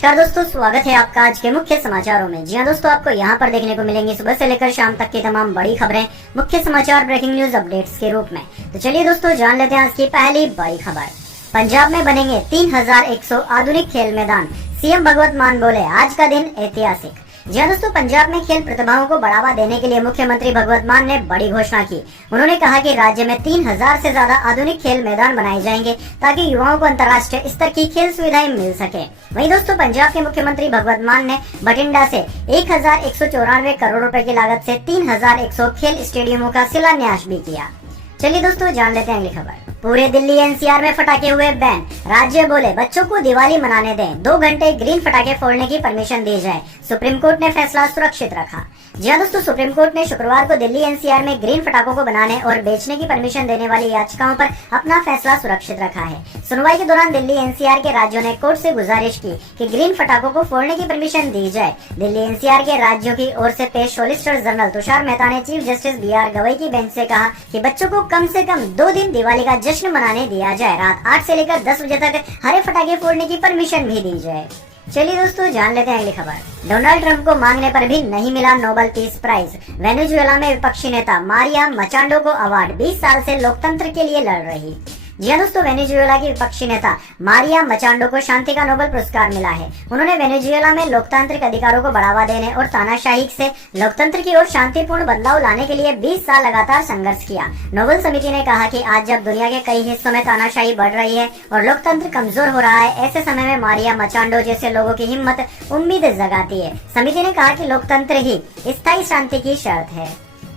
नमस्कार दोस्तों, स्वागत है आपका आज के मुख्य समाचारों में। जी हाँ दोस्तों, आपको यहाँ पर देखने को मिलेंगी सुबह से लेकर शाम तक की तमाम बड़ी खबरें मुख्य समाचार ब्रेकिंग न्यूज अपडेट्स के रूप में। तो चलिए दोस्तों, जान लेते हैं आज की पहली बड़ी खबर। पंजाब में बनेंगे 3100 आधुनिक खेल मैदान, सीएम भगवत मान बोले आज का दिन ऐतिहासिक। जी हाँ दोस्तों, पंजाब में खेल प्रतिभाओं को बढ़ावा देने के लिए मुख्यमंत्री भगवत मान ने बड़ी घोषणा की। उन्होंने कहा कि राज्य में 3000 से ज्यादा आधुनिक खेल मैदान बनाए जाएंगे ताकि युवाओं को अंतर्राष्ट्रीय स्तर की खेल सुविधाएं मिल सके। वहीं दोस्तों, पंजाब के मुख्यमंत्री भगवत मान ने बठिंडा से 1194 करोड़ रुपए की लागत से 3100 खेल स्टेडियमों का शिलान्यास भी किया। चलिए दोस्तों, जान लेते हैं अगली खबर। पूरे दिल्ली एनसीआर में फटाके हुए बैन, राज्य बोले बच्चों को दिवाली मनाने दें, 2 घंटे ग्रीन फटाके फोड़ने की परमिशन दी जाए। सुप्रीम कोर्ट ने फैसला सुरक्षित रखा। जी हाँ दोस्तों, सुप्रीम कोर्ट ने शुक्रवार को दिल्ली एनसीआर में ग्रीन फटाकों को बनाने और बेचने की परमिशन देने वाली याचिकाओं पर अपना फैसला सुरक्षित रखा है। सुनवाई के दौरान दिल्ली एनसीआर के राज्यों ने कोर्ट से गुजारिश की कि ग्रीन फटाकों को फोड़ने की परमिशन दी जाए। दिल्ली एनसीआर के राज्यों की ओर से पेश सॉलिसिटर जनरल तुषार मेहता ने चीफ जस्टिस BR गवई की बेंच से कहा कि बच्चों को कम से कम 2 दिन दिवाली का जश्न मनाने दिया जाए। रात 8 से लेकर 10 बजे तक हरे फटाखे फोड़ने की परमिशन भी दी जाए। चलिए दोस्तों, जान लेते हैं अगली खबर। डोनाल्ड ट्रंप को मांगने पर भी नहीं मिला नोबेल पीस प्राइज, वेनेजुएला में विपक्षी नेता मारिया मचांडो को अवार्ड, 20 साल से लोकतंत्र के लिए लड़ रही। जी हाँ दोस्तों, वेनेजुएला की विपक्षी नेता मारिया मचांडो को शांति का नोबेल पुरस्कार मिला है। उन्होंने वेनेजुएला में लोकतांत्रिक अधिकारों को बढ़ावा देने और तानाशाही से लोकतंत्र की ओर शांतिपूर्ण बदलाव लाने के लिए 20 साल लगातार संघर्ष किया। नोबेल समिति ने कहा कि आज जब दुनिया के कई हिस्सों में तानाशाही बढ़ रही है और लोकतंत्र कमजोर हो रहा है, ऐसे समय में मारिया मचांडो जैसे लोगों की हिम्मत उम्मीद जगाती है। समिति ने कहा कि लोकतंत्र ही स्थायी शांति की शर्त है।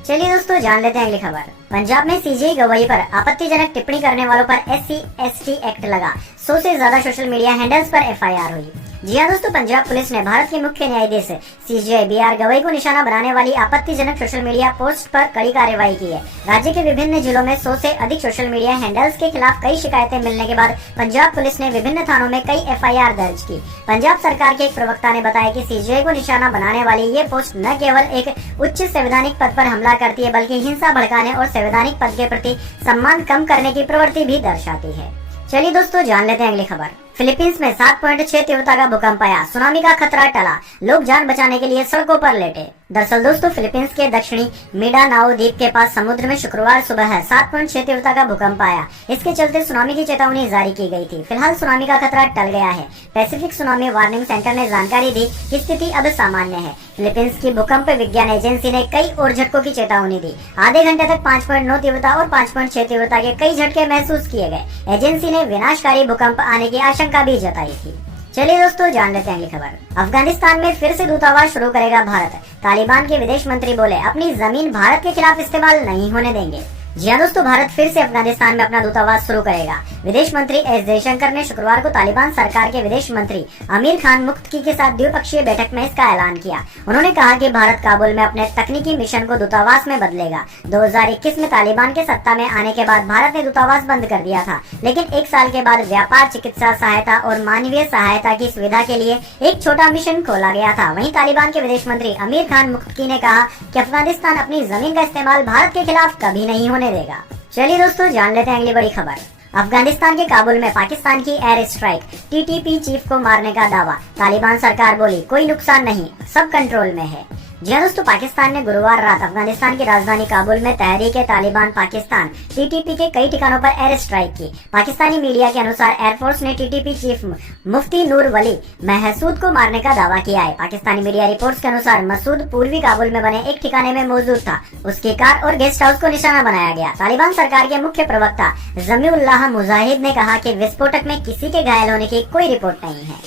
चलिए दोस्तों, जान लेते हैं अगली खबर। पंजाब में CJI गवई पर आपत्तिजनक टिप्पणी करने वालों पर SC/ST एक्ट लगा, 100 से ज्यादा सोशल मीडिया हैंडल्स पर FIR हुई। जी हाँ दोस्तों, पंजाब पुलिस ने भारत के मुख्य न्यायाधीश CJI BR गवई को निशाना बनाने वाली आपत्तिजनक सोशल मीडिया पोस्ट पर कड़ी कार्रवाई की है। राज्य के विभिन्न जिलों में 100 से अधिक सोशल मीडिया हैंडल्स के खिलाफ कई शिकायतें मिलने के बाद पंजाब पुलिस ने विभिन्न थानों में कई FIR दर्ज की। पंजाब सरकार के एक प्रवक्ता ने बताया कि CJI को निशाना बनाने वाली ये पोस्ट न केवल एक उच्च संवैधानिक पद पर हमला करती है, बल्कि हिंसा भड़काने और संवैधानिक पद के प्रति सम्मान कम करने की प्रवृत्ति भी दर्शाती है। चलिए दोस्तों, जान लेते हैं अगली खबर। फिलीपींस में 7.6 तीव्रता का भूकंप आया, सुनामी का खतरा टला, लोग जान बचाने के लिए सड़कों पर लेटे। दरअसल दोस्तों, फिलीपींस के दक्षिणी मिंडानाओ द्वीप के पास समुद्र में शुक्रवार सुबह 7.6 तीव्रता का भूकंप आया। इसके चलते सुनामी की चेतावनी जारी की गई थी। फिलहाल सुनामी का खतरा टल गया है। पैसिफिक सुनामी वार्निंग सेंटर ने जानकारी दी कि स्थिति अब सामान्य है। फिलीपींस की भूकंप विज्ञान एजेंसी ने कई और झटकों की चेतावनी दी। आधे घंटे तक 5.9 तीव्रता और 5.6 तीव्रता के कई झटके महसूस किए गए। एजेंसी ने विनाशकारी भूकंप आने की आशंका भी जताई थी। चलिए दोस्तों, जान लेते हैं अगली खबर। अफगानिस्तान में फिर से दूतावास शुरू करेगा भारत, तालिबान के विदेश मंत्री बोले अपनी जमीन भारत के खिलाफ इस्तेमाल नहीं होने देंगे। जी हाँ दोस्तों, भारत फिर से अफगानिस्तान में अपना दूतावास शुरू करेगा। विदेश मंत्री S जयशंकर ने शुक्रवार को तालिबान सरकार के विदेश मंत्री आमिर खान मुक्तकी के साथ द्विपक्षीय बैठक में इसका ऐलान किया। उन्होंने कहा कि भारत काबुल में अपने तकनीकी मिशन को दूतावास में बदलेगा। 2021 में तालिबान के सत्ता में आने के बाद भारत ने दूतावास बंद कर दिया था, लेकिन 1 साल के बाद व्यापार, चिकित्सा सहायता और मानवीय सहायता की सुविधा के लिए एक छोटा मिशन खोला गया था। वहीं तालिबान के विदेश मंत्री आमिर खान मुक्तकी ने कहा कि अफगानिस्तान अपनी जमीन का इस्तेमाल भारत के खिलाफ कभी नहीं होने देगा। चलिए दोस्तों, जान लेते हैं अगली बड़ी खबर। अफगानिस्तान के काबुल में पाकिस्तान की एयर स्ट्राइक, TTP चीफ को मारने का दावा, तालिबान सरकार बोली कोई नुकसान नहीं, सब कंट्रोल में है। जी हाँ दोस्तों, पाकिस्तान ने गुरुवार रात अफगानिस्तान की राजधानी काबुल में तहरीक-ए-तालिबान पाकिस्तान TTP के कई ठिकानों पर एयर स्ट्राइक की। पाकिस्तानी मीडिया के अनुसार एयरफोर्स ने TTP चीफ मुफ्ती नूर वली महसूद को मारने का दावा किया है। पाकिस्तानी मीडिया रिपोर्ट्स के अनुसार मसूद पूर्वी काबुल में बने एक ठिकाने में मौजूद था। उसकी कार और गेस्ट हाउस को निशाना बनाया गया। तालिबान सरकार के मुख्य प्रवक्ता जमीउल्लाह मुजाहिद ने कहा कि विस्फोटक में किसी के घायल होने की कोई रिपोर्ट नहीं है।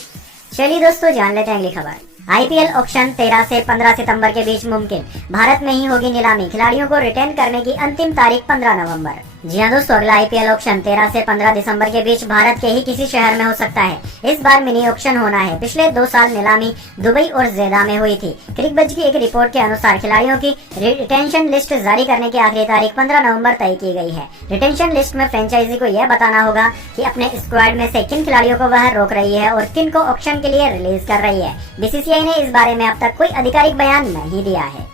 चलिए दोस्तों, जान लेते हैं अगली खबर। IPL ऑक्शन 13 से 15 सितंबर के बीच मुमकिन, भारत में ही होगी नीलामी, खिलाड़ियों को रिटेन करने की अंतिम तारीख 15 नवंबर। जी हाँ दोस्तों, अगला IPL ऑक्शन 13 से 15 दिसंबर के बीच भारत के ही किसी शहर में हो सकता है। इस बार मिनी ऑक्शन होना है। पिछले 2 साल नीलामी दुबई और जेदा में हुई थी। क्रिकबज़ की एक रिपोर्ट के अनुसार खिलाड़ियों की रिटेंशन लिस्ट जारी करने की आखिरी तारीख 15 नवंबर तय की गई है। रिटेंशन लिस्ट में फ्रेंचाइजी को यह बताना होगा कि अपने स्क्वाड में से किन खिलाड़ियों को वह रोक रही है और किन को ऑक्शन के लिए रिलीज कर रही है। BCCI ने इस बारे में अब तक कोई आधिकारिक बयान नहीं दिया है।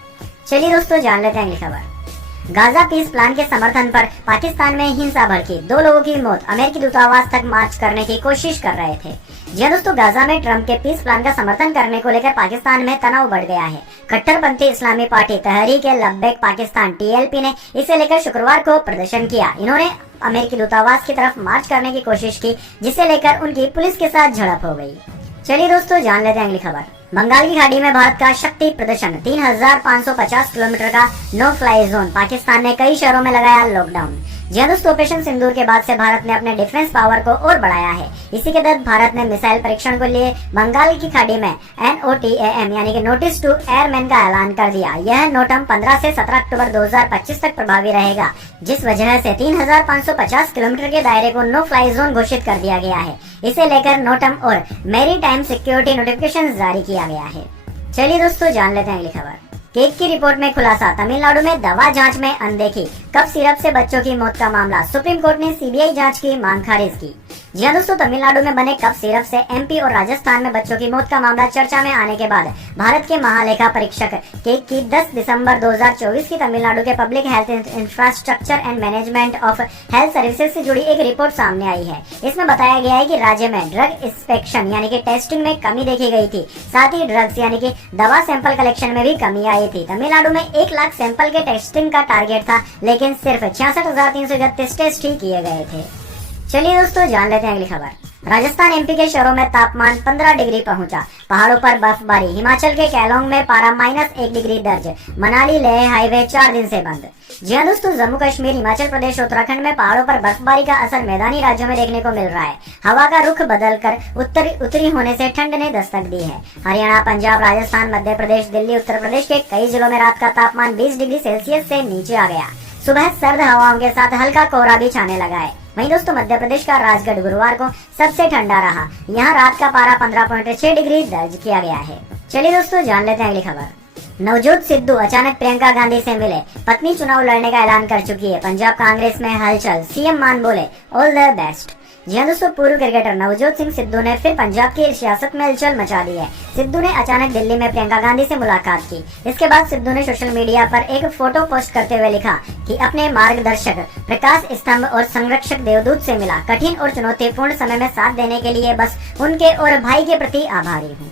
चलिए दोस्तों, जान लेते हैं अगली खबर। गाजा पीस प्लान के समर्थन पर पाकिस्तान में हिंसा भड़की, 2 लोगों की मौत, अमेरिकी दूतावास तक मार्च करने की कोशिश कर रहे थे। जी हाँ दोस्तों, गाजा में ट्रंप के पीस प्लान का समर्थन करने को लेकर पाकिस्तान में तनाव बढ़ गया है। कट्टरपंथी इस्लामी पार्टी तहरीक ए लब्बैक पाकिस्तान TLP ने इसे लेकर शुक्रवार को प्रदर्शन किया। इन्होंने अमेरिकी दूतावास की तरफ मार्च करने की कोशिश की, जिसे लेकर उनकी पुलिस के साथ झड़प हो गई। चलिए दोस्तों, जान लेते हैं अगली खबर। बंगाल की खाड़ी में भारत का शक्ति प्रदर्शन, 3550 किलोमीटर का नो फ्लाई जोन, पाकिस्तान ने कई शहरों में लगाया लॉकडाउन। जी हाँ दोस्तों, ऑपरेशन सिंदूर के बाद से भारत ने अपने डिफेंस पावर को और बढ़ाया है। इसी के तहत भारत ने मिसाइल परीक्षण को लिए बंगाल की खाड़ी में NOTAM यानी कि नोटिस टू एयरमैन का ऐलान कर दिया। यह नोटम 15 से 17 अक्टूबर 2025 तक प्रभावी रहेगा, जिस वजह से 3550 किलोमीटर के दायरे को नो फ्लाई जोन घोषित कर दिया गया है। इसे लेकर नोटम और मेरी टाइम सिक्योरिटी नोटिफिकेशन जारी किया गया है। चलिए दोस्तों, जान लेते हैं अगली खबर। केक की रिपोर्ट में खुलासा, तमिलनाडु में दवा जांच में अनदेखी, कफ सिरप से बच्चों की मौत का मामला, सुप्रीम कोर्ट ने CBI जांच की मांग खारिज की। जी हाँ दोस्तों, तमिलनाडु में बने कफ सिरप से MP और राजस्थान में बच्चों की मौत का मामला चर्चा में आने के बाद भारत के महालेखा परीक्षक केक की 10 दिसंबर 2024 की तमिलनाडु के public health infrastructure and management of health services से जुड़ी एक रिपोर्ट सामने आई है। इसमें बताया गया है कि राज्य में ड्रग इंस्पेक्शन यानी कि टेस्टिंग में कमी देखी गई थी, साथ ही ड्रग्स यानी कि दवा सैंपल कलेक्शन में भी कमी आई थी। तमिलनाडु में 1 लाख सैंपल के टेस्टिंग का टारगेट था, लेकिन सिर्फ 66,331 टेस्ट ही किए गए थे। चलिए दोस्तों, जान लेते हैं अगली खबर। राजस्थान MP के शहरों में तापमान 15 डिग्री पहुंचा, पहाड़ों पर बर्फबारी, हिमाचल के केलोंग में पारा -1 डिग्री दर्ज, मनाली लेह हाईवे 4 दिन से बंद। जी हाँ दोस्तों, जम्मू कश्मीर, हिमाचल प्रदेश, उत्तराखंड में पहाड़ों पर बर्फबारी का असर मैदानी राज्यों में देखने को मिल रहा है। हवा का रुख बदलकर उत्तरी होने से ठंड ने दस्तक दी है। हरियाणा, पंजाब, राजस्थान, मध्य प्रदेश, दिल्ली, उत्तर प्रदेश के कई जिलों में रात का तापमान 20 डिग्री सेल्सियस से नीचे आ गया। सुबह सर्द हवाओं के साथ हल्का कोहरा भी छाने लगा है। वहीं दोस्तों, मध्य प्रदेश का राजगढ़ गुरुवार को सबसे ठंडा रहा। यहाँ रात का पारा 15.6 डिग्री दर्ज किया गया है। चलिए दोस्तों, जान लेते हैं अगली खबर। नवजोत सिद्धू अचानक प्रियंका गांधी से मिले, पत्नी चुनाव लड़ने का ऐलान कर चुकी है। पंजाब कांग्रेस में हलचल, CM मान बोले ऑल द बेस्ट। जी हाँ दोस्तों, पूर्व क्रिकेटर नवजोत सिंह सिद्धू ने फिर पंजाब की सियासत में हलचल मचा दी है। सिद्धू ने अचानक दिल्ली में प्रियंका गांधी से मुलाकात की। इसके बाद सिद्धू ने सोशल मीडिया पर एक फोटो पोस्ट करते हुए लिखा कि अपने मार्गदर्शक, प्रकाश स्तंभ और संरक्षक देवदूत से मिला। कठिन और चुनौतीपूर्ण समय में साथ देने के लिए बस उनके और भाई के प्रति आभारी हूँ।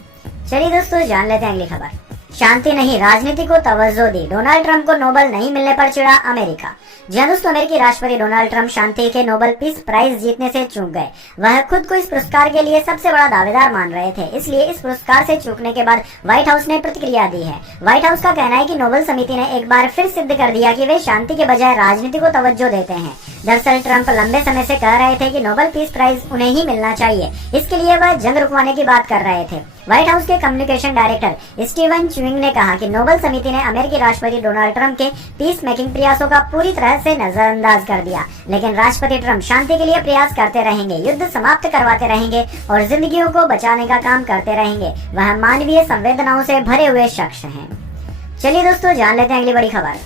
चलिए दोस्तों, जान लेते हैं अगली खबर। शांति नहीं, राजनीति को तवज्जो दी, डोनाल्ड ट्रंप को नोबेल नहीं मिलने पर चिढ़ा अमेरिका। जी हाँ दोस्तों, अमेरिकी राष्ट्रपति डोनाल्ड ट्रंप शांति के नोबेल पीस प्राइज जीतने से चूक गए। वह खुद को इस पुरस्कार के लिए सबसे बड़ा दावेदार मान रहे थे, इसलिए इस पुरस्कार से चूकने के बाद व्हाइट हाउस ने प्रतिक्रिया दी है। व्हाइट हाउस का कहना है कि नोबेल समिति ने एक बार फिर सिद्ध कर दिया कि वे शांति के बजाय राजनीति को तवज्जो देते हैं। दरअसल ट्रंप लंबे समय से कह रहे थे कि नोबेल पीस प्राइज उन्हें ही मिलना चाहिए। इसके लिए वह जंग रुकवाने की बात कर रहे थे। व्हाइट हाउस के कम्युनिकेशन डायरेक्टर स्टीवन च्यूइंग ने कहा कि नोबेल समिति ने अमेरिकी राष्ट्रपति डोनाल्ड ट्रंप के पीस मेकिंग प्रयासों का पूरी तरह से नजरअंदाज कर दिया, लेकिन राष्ट्रपति ट्रंप शांति के लिए प्रयास करते रहेंगे, युद्ध समाप्त करवाते रहेंगे और जिंदगियों को बचाने का काम करते रहेंगे। वह मानवीय संवेदनाओं से भरे हुए शख्स हैं। चलिए दोस्तों, जान लेते हैं अगली बड़ी खबर।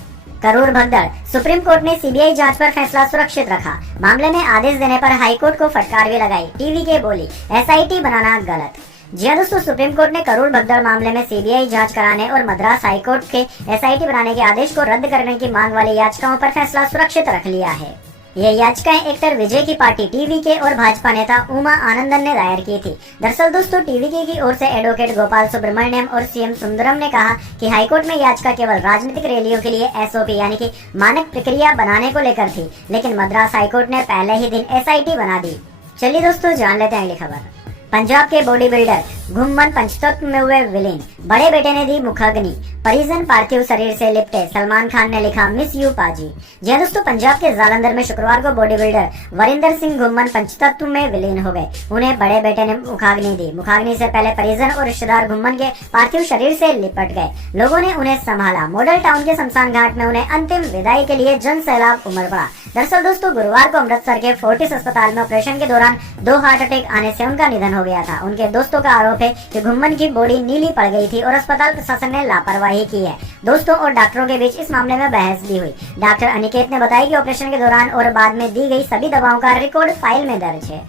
करूर भगदड़, सुप्रीम कोर्ट ने CBI जांच पर फैसला सुरक्षित रखा। मामले में आदेश देने पर हाईकोर्ट को फटकार भी लगाई। टीवी के बोली SIT बनाना गलत। जी हाँ दोस्तों, सुप्रीम कोर्ट ने करूर भगदड़ मामले में CBI जांच कराने और मद्रास हाईकोर्ट के SIT बनाने के आदेश को रद्द करने की मांग वाली याचिकाओं पर फैसला सुरक्षित रख लिया है। ये याचिकाएं एक्टर विजय की पार्टी TVK और भाजपा नेता उमा आनंदन ने दायर की थी। दरअसल दोस्तों, TVK की ओर से एडवोकेट गोपाल सुब्रमण्यम और CM सुंदरम ने कहा कि हाईकोर्ट में याचिका केवल राजनीतिक रैलियों के लिए SOP यानी कि मानक प्रक्रिया बनाने को लेकर थी, लेकिन मद्रास हाईकोर्ट ने पहले ही दिन SIT बना दी। चलिए दोस्तों, जान लेते हैं अगली खबर। पंजाब के बॉडी बिल्डर घुम्मन पंचतत्व में हुए विलीन, बड़े बेटे ने दी मुखाग्नि, परिजन पार्थिव शरीर से लिपटे, सलमान खान ने लिखा मिस यू पाजी। जी दोस्तों, पंजाब के जालंधर में शुक्रवार को बॉडी बिल्डर वरिंदर सिंह घुम्मन पंचतत्व में विलीन हो गए। उन्हें बड़े बेटे ने मुखाग्नि दी। मुखाग्नि से पहले परिजन और रिश्तेदार घुम्मन के पार्थिव शरीर से लिपट गए। लोगों ने उन्हें संभाला। मॉडल टाउन के शमशान घाट में उन्हें अंतिम विदाई के लिए जन सैलाब उमड़ पड़ा। दरअसल दोस्तों, गुरुवार को अमृतसर के फोर्टिस अस्पताल में ऑपरेशन के दौरान 2 हार्ट अटैक आने से उनका निधन हो गया था। उनके दोस्तों का आरोप है कि घुम्मन की बॉडी नीली पड़ गई थी और अस्पताल प्रशासन ने लापरवाही की है। दोस्तों और डॉक्टरों के बीच इस मामले में बहस भी हुई। डॉक्टर अनिकेत ने बताया कि ऑपरेशन के दौरान और बाद में दी गई सभी दवाओं का रिकॉर्ड फाइल में दर्ज है।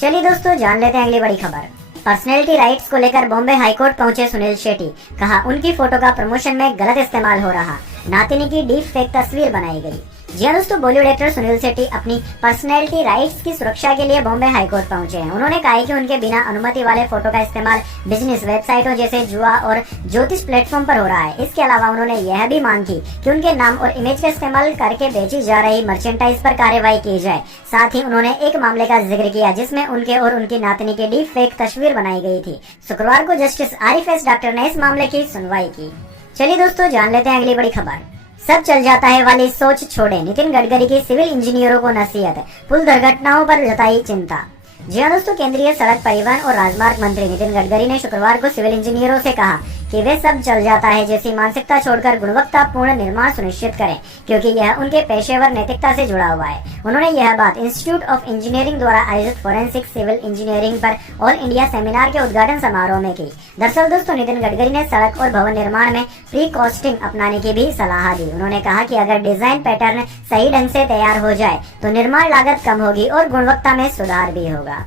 चलिए दोस्तों, जान लेते हैं अगली बड़ी खबर। पर्सनैलिटी राइट्स को लेकर बॉम्बे हाईकोर्ट पहुंचे सुनील शेट्टी। कहा उनकी फोटो का प्रमोशन में गलत इस्तेमाल हो रहा। नातिनी की डीप फेक तस्वीर बनाई गई। जी हाँ दोस्तों, बॉलीवुड एक्टर सुनील शेट्टी अपनी पर्सनैलिटी राइट्स की सुरक्षा के लिए बॉम्बे हाईकोर्ट पहुंचे हैं। उन्होंने कहा है कि उनके बिना अनुमति वाले फोटो का इस्तेमाल बिजनेस वेबसाइटों जैसे जुआ और ज्योतिष प्लेटफॉर्म पर हो रहा है। इसके अलावा उन्होंने यह भी मांग की कि उनके नाम और इमेज का इस्तेमाल करके बेची जा रही मर्चेंटाइज पर कार्रवाई की जाए। साथ ही उन्होंने एक मामले का जिक्र किया जिसमें उनके और उनकी नातनी की डीप फेक तस्वीर बनाई गई थी। शुक्रवार को जस्टिस आरिफ एस डॉक्टर ने इस मामले की सुनवाई की। चलिए दोस्तों, जान लेते हैं अगली बड़ी खबर। सब चल जाता है वाली सोच छोड़े, नितिन गडकरी की सिविल इंजीनियरों को नसीहत, पुल दुर्घटनाओं पर जताई चिंता। जी हाँ दोस्तों, केंद्रीय सड़क परिवहन और राजमार्ग मंत्री नितिन गडकरी ने शुक्रवार को सिविल इंजीनियरों से कहा कि वे सब चल जाता है जैसी मानसिकता छोड़कर गुणवत्तापूर्ण निर्माण सुनिश्चित करें, क्योंकि यह उनके पेशेवर नैतिकता से जुड़ा हुआ है। उन्होंने यह बात इंस्टीट्यूट ऑफ इंजीनियरिंग द्वारा आयोजित फोरेंसिक सिविल इंजीनियरिंग पर ऑल इंडिया सेमिनार के उद्घाटन समारोह में की। दरअसल दोस्तों, नितिन गडकरी ने सड़क और भवन निर्माण में प्री कॉस्टिंग अपनाने की भी सलाह दी। उन्होंने कहा कि अगर डिजाइन पैटर्न सही ढंग से तैयार हो जाए तो निर्माण लागत कम होगी और गुणवत्ता में सुधार भी होगा।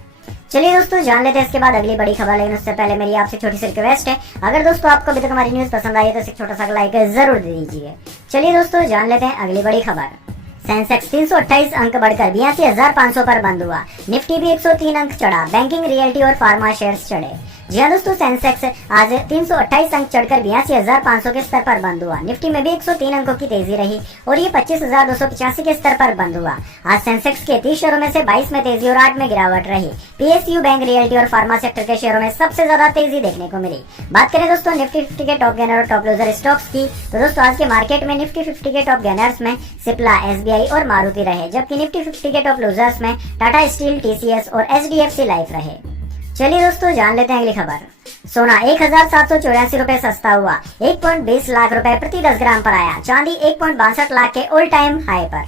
चलिए दोस्तों, जान लेते हैं इसके बाद अगली बड़ी खबर। लेकिन उससे पहले मेरी आपसे छोटी सी रिक्वेस्ट है, अगर दोस्तों आपको अभी तक हमारी न्यूज पसंद आई है तो इसे छोटा सा लाइक जरूर दे दीजिए। चलिए दोस्तों, जान लेते हैं अगली बड़ी खबर। सेंसेक्स 328 अंक बढ़कर 82,500 पर बंद हुआ। निफ्टी भी 103 अंक चढ़ा। बैंकिंग, रियल्टी और फार्मा शेयर्स चढ़े। जी हाँ दोस्तों, सेंसेक्स आज 328 अंक चढ़कर 82,500 के स्तर पर बंद हुआ। निफ्टी में भी 103 अंकों की तेजी रही और ये 25,285 के स्तर पर बंद हुआ। आज सेंसेक्स के 30 शेयरों में से 22 में तेजी और 8 में गिरावट रही। पीएसयू, बैंक, रियल्टी और फार्मा सेक्टर के शेयरों में सबसे ज्यादा तेजी देखने को मिली। बात करें दोस्तों निफ्टी 50 के टॉप गेनर और टॉप लूजर स्टॉक्स की, तो दोस्तों आज के मार्केट में निफ्टी 50 के टॉप गेनर्स में सिप्ला, एसबीआई और मारुति रहे, जबकि निफ्टी 50 के टॉप लूजर्स में टाटा स्टील, टीसीएस और एचडीएफसी लाइफ रहे। चलिए दोस्तों, जान लेते हैं अगली खबर। सोना 1,784 रुपए सस्ता हुआ। 1.20 लाख रुपए प्रति 10 ग्राम पर आया। चांदी 1.62 लाख के ऑल टाइम हाई पर।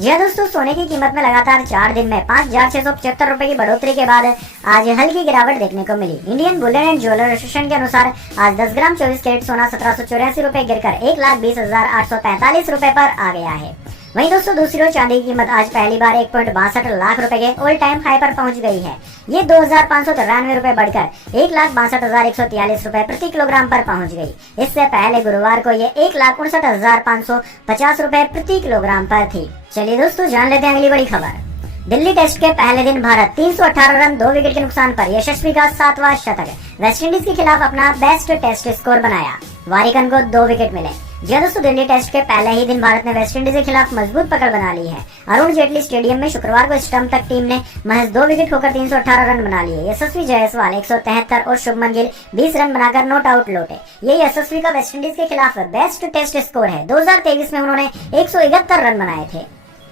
जी हाँ दोस्तों, सोने की कीमत में लगातार 4 दिन में 5,675 रुपए की बढ़ोतरी के बाद आज हल्की गिरावट देखने को मिली। Indian bullion and jeweller association के अनुसार आज 10 ग्राम 24 कैरेट सोना 1784 रुपए गिरकर 1,20,845 रुपए पर आ गया है। वहीं दोस्तों दूसरी ओर चांदी की कीमत आज पहली बार 1.62 लाख रुपए के ऑल टाइम हाई पर पहुंच गई है। ये 2,593 रुपए बढ़कर 1,62,143 रुपए प्रति किलोग्राम पर पहुंच गई। इससे पहले गुरुवार को ये 1,59,550 रुपए प्रति किलोग्राम पर थी। चलिए दोस्तों, जान लेते हैं अगली बड़ी खबर। दिल्ली टेस्ट के पहले दिन भारत 318 रन 2 विकेट के नुकसान पर यशस्वी का 7वां शतक। वेस्टइंडीज के खिलाफ अपना बेस्ट टेस्ट स्कोर बनाया। वारिकन को 2 विकेट मिले। जी हाँ दोस्तों, दिल्ली टेस्ट के पहले ही दिन भारत ने वेस्टइंडीज के खिलाफ मजबूत पकड़ बना ली है। अरुण जेटली स्टेडियम में शुक्रवार को स्टंप तक टीम ने महज 2 विकेट खोकर 318 रन बना लिए। यशस्वी जायसवाल 173 और शुभमन गिल 20 रन बनाकर नॉट आउट लौटे। ये यशस्वी का वेस्टइंडीज के खिलाफ बेस्ट टेस्ट स्कोर है। 2023 में उन्होंने 171 रन बनाए थे।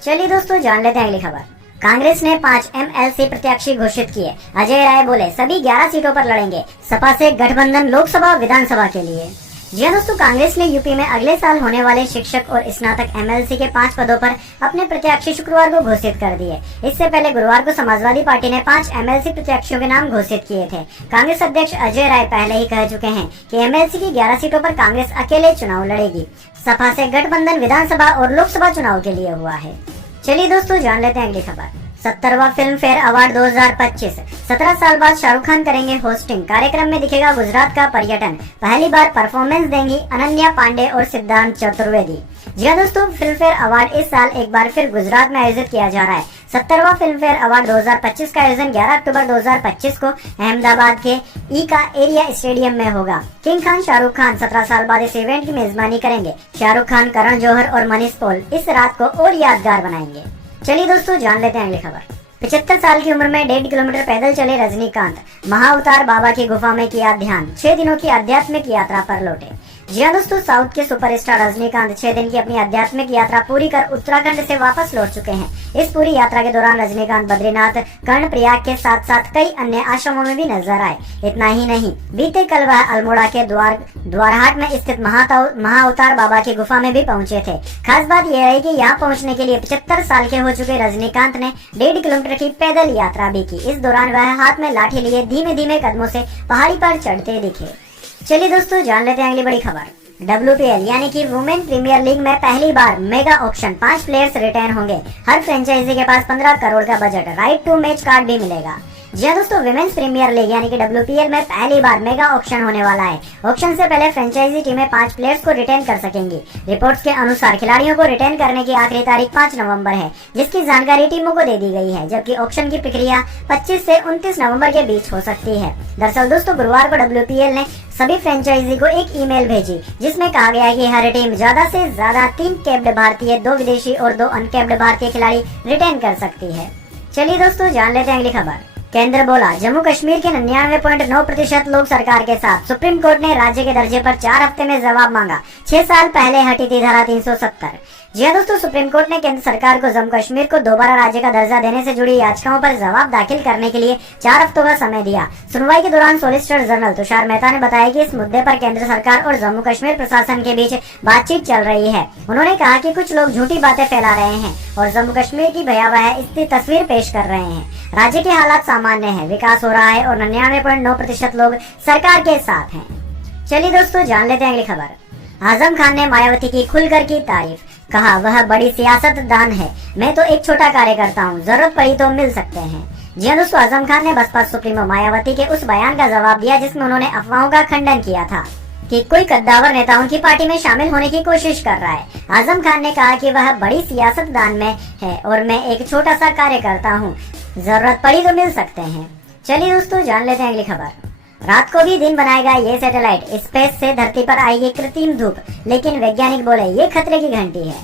चलिए दोस्तों, जान लेते हैं अगली खबर। कांग्रेस ने 5 एमएलसी प्रत्याशी घोषित किए। अजय राय बोले सभी 11 सीटों पर लड़ेंगे। सपा से गठबंधन लोकसभा विधानसभा के लिए। जी हाँ दोस्तों, कांग्रेस ने यूपी में अगले साल होने वाले शिक्षक और स्नातक एमएलसी के 5 पदों पर अपने प्रत्याशी शुक्रवार को घोषित कर दिए। इससे पहले गुरुवार को समाजवादी पार्टी ने 5 एमएलसी प्रत्याशियों के नाम घोषित किए थे। कांग्रेस अध्यक्ष अजय राय पहले ही कह चुके हैं कि एमएलसी की 11 सीटों पर कांग्रेस अकेले चुनाव लड़ेगी। सपा से गठबंधन विधानसभा और लोकसभा चुनाव के लिए हुआ है। चलिए दोस्तों, जान लेते हैं अगली खबर। 70वां फिल्म फेयर अवार्ड 2025। 17 साल बाद शाहरुख खान करेंगे होस्टिंग। कार्यक्रम में दिखेगा गुजरात का पर्यटन। पहली बार परफॉर्मेंस देंगी अनन्या पांडे और सिद्धांत चतुर्वेदी। जी हाँ दोस्तों, फिल्म फेयर अवार्ड इस साल एक बार फिर गुजरात में आयोजित किया जा रहा है। 70वां फिल्म फेयर अवार्ड 2025 का आयोजन 11 अक्टूबर 2025 को अहमदाबाद के ईका एरिया स्टेडियम में होगा। किंग खान शाहरुख खान 17 साल बाद इस इवेंट की मेजबानी करेंगे। शाहरुख खान, करण जौहर और मनीष पॉल इस रात को और यादगार बनाएंगे। चलिए दोस्तों, जान लेते हैं अगली खबर। 75 साल की उम्र में 1.5 किलोमीटर पैदल चले रजनीकांत। महाअवतार बाबा की गुफा में किया ध्यान। 6 दिनों की आध्यात्मिक यात्रा पर लौटे। जी हाँ दोस्तों, साउथ के सुपरस्टार रजनीकांत 6 दिन की अपनी आध्यात्मिक यात्रा पूरी कर उत्तराखंड से वापस लौट चुके हैं। इस पूरी यात्रा के दौरान रजनीकांत बद्रीनाथ, कर्णप्रयाग के साथ साथ कई अन्य आश्रमों में भी नजर आए। इतना ही नहीं, बीते कल वह अल्मोड़ा के द्वारहाट में स्थित महाअवतार बाबा की गुफा में भी पहुंचे थे। खास बात यह है कि यहाँ पहुंचने के लिए 75 साल के हो चुके रजनीकांत ने 1.5 किलोमीटर की पैदल यात्रा भी की। इस दौरान वह हाथ में लाठी लिए धीमे धीमे कदमों से पहाड़ी पर चढ़ते दिखे। चलिए दोस्तों, जान लेते हैं अगली बड़ी खबर। WPL यानी कि वुमेन प्रीमियर लीग में पहली बार मेगा ऑक्शन। 5 प्लेयर्स रिटेन होंगे। हर फ्रेंचाइजी के पास 15 करोड़ का budget. Right to match card भी मिलेगा। जी हाँ दोस्तों, विमेंस प्रीमियर लीग यानी कि WPL में पहली बार मेगा ऑक्शन होने वाला है। ऑक्शन से पहले फ्रेंचाइजी टीमें 5 प्लेयर्स को रिटेन कर सकेंगी। रिपोर्ट्स के अनुसार खिलाड़ियों को रिटेन करने की आखिरी तारीख 5 नवंबर है, जिसकी जानकारी टीमों को दे दी गई है, जबकि ऑक्शन की प्रक्रिया 25 से 29 नवंबर के बीच हो सकती है। दरअसल दोस्तों, गुरुवार को WPL ने सभी फ्रेंचाइजी को एक ईमेल भेजी, जिसमें कहा गया है कि हर टीम ज्यादा से ज्यादा 3 कैप्ड भारतीय, 2 विदेशी और 2 अनकैप्ड भारतीय खिलाड़ी रिटेन कर सकती है। चलिए दोस्तों, जान लेते हैं अगली खबर। केंद्र बोला, जम्मू कश्मीर के 99.9% लोग सरकार के साथ। सुप्रीम कोर्ट ने राज्य के दर्जे पर 4 हफ्ते में जवाब मांगा। 6 साल पहले हटी थी धारा 370। जी हाँ दोस्तों, सुप्रीम कोर्ट ने केंद्र सरकार को जम्मू कश्मीर को दोबारा राज्य का दर्जा देने से जुड़ी याचिकाओं पर जवाब दाखिल करने के लिए 4 हफ्तों का समय दिया। सुनवाई के दौरान सॉलिसिटर जनरल तुषार मेहता ने बताया कि इस मुद्दे पर केंद्र सरकार और जम्मू कश्मीर प्रशासन के बीच बातचीत चल रही है। उन्होंने कहा कि कुछ लोग झूठी बातें फैला रहे हैं और जम्मू कश्मीर की भयावह स्थिति तस्वीर पेश कर रहे हैं। राज्य के हालात सामान्य है, विकास हो रहा है और 99.9% लोग सरकार के साथ हैं। चलिए दोस्तों, जान लेते हैं अगली खबर। आजम खान ने मायावती की खुलकर की तारीफ, कहा वह बड़ी सियासतदान है, मैं तो एक छोटा कार्यकर्ता हूँ, जरूरत पड़ी तो मिल सकते हैं। जी हाँ दोस्तों, आजम खान ने बसपा सुप्रीमो मायावती के उस बयान का जवाब दिया जिसमें उन्होंने अफवाहों का खंडन किया था कि कोई कद्दावर नेता उनकी पार्टी में शामिल होने की कोशिश कर रहा है। आजम खान ने कहा कि वह बड़ी सियासतदान में है और मैं एक छोटा सा कार्यकर्ता हूँ, जरूरत पड़ी तो मिल सकते हैं। चलिए दोस्तों, जान लेते हैं अगली खबर। रात को भी दिन बनाएगा ये सैटेलाइट, स्पेस से धरती पर आएगी कृत्रिम धूप, लेकिन वैज्ञानिक बोले ये खतरे की घंटी है।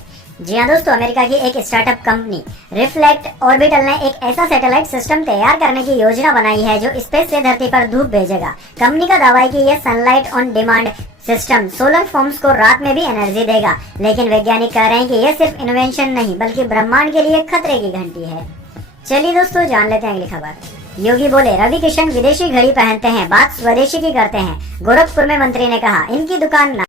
जी हाँ दोस्तों, अमेरिका की एक स्टार्टअप कंपनी रिफ्लेक्ट ऑर्बिटल ने एक ऐसा सैटेलाइट सिस्टम तैयार करने की योजना बनाई है जो स्पेस से धरती पर धूप भेजेगा। कंपनी का दावा है कि यह sunlight on demand system solar forms को रात में भी एनर्जी देगा, लेकिन वैज्ञानिक कह रहे हैं कि यह सिर्फ इन्वेंशन नहीं बल्कि ब्रह्मांड के लिए खतरे की घंटी है। चलिए दोस्तों, जान लेते हैं अगली खबर। योगी बोले, रवि किशन विदेशी घड़ी पहनते हैं, बात स्वदेशी की करते हैं। गोरखपुर में मंत्री ने कहा, इनकी दुकान